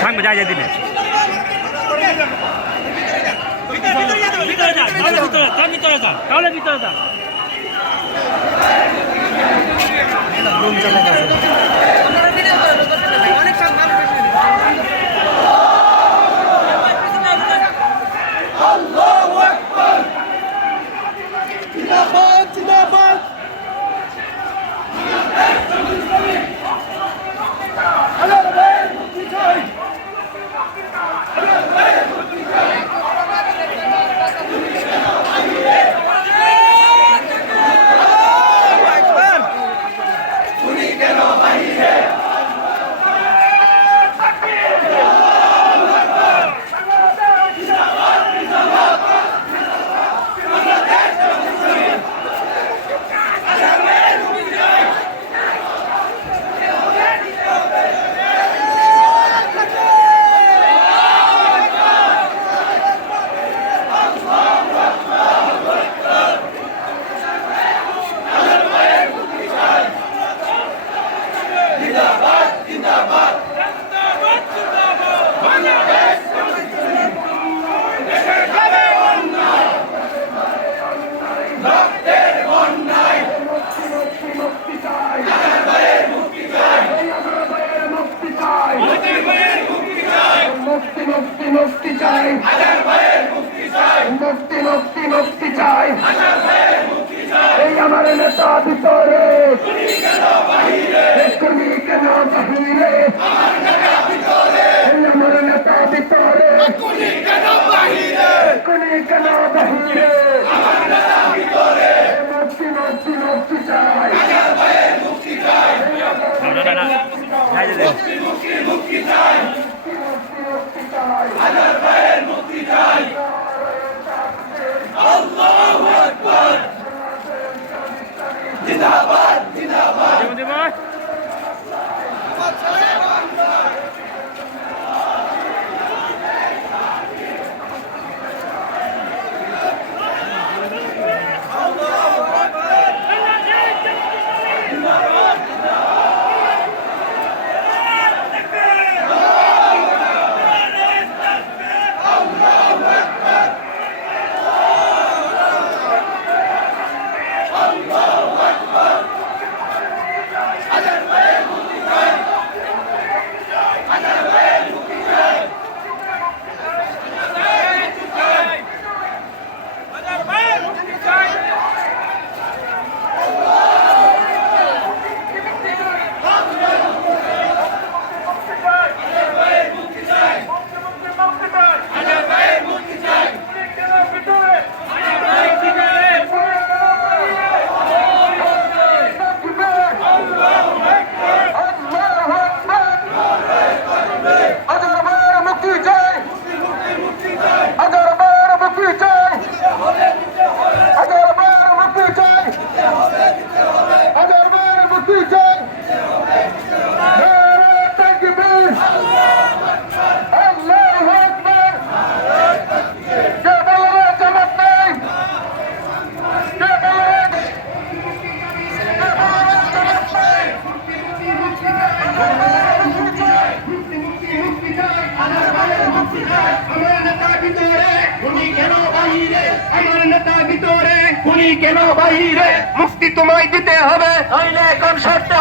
সামনে যাই যাই দিবে ভিতরে যা তাহলে ভিতরে যা আল্লাহু আকবার জিন্দাবাদ জিন্দাবাদ আল্লাহর ভাইয়ের মুক্তি চাই আল্লাহর ভাইয়ের মুক্তি চাই আল্লাহু আকবার উনি কেন বাহিরে মুক্তি চাই হাজার ভাইয়ের মুক্তি চাই মুক্তি মুক্তি মুক্তি চাই হাজার ভাইয়ের মুক্তি চাই এই আমার নেতা ভিতরে খুনি কেন বাহিরে খুনি কেন বাহিরে আমার নেতা ভিতরে এই আমার নেতা ভিতরে খুনি কেন বাহিরে খুনি কেন বাহিরে আমার নেতা ভিতরে মুক্তি মুক্তি মুক্তি চাই হাজার ভাইয়ের মুক্তি চাই মুক্তি মুক্তি মুক্তি চাই হাজার ভাইয়ের মুক্তি চাই আল্লাহু আকবার জিন্দাবাদ জিন্দাবাদ খুনি কেন বাহিরে মুক্তি তোমায় দিতে হবে নইলে এখন সরতে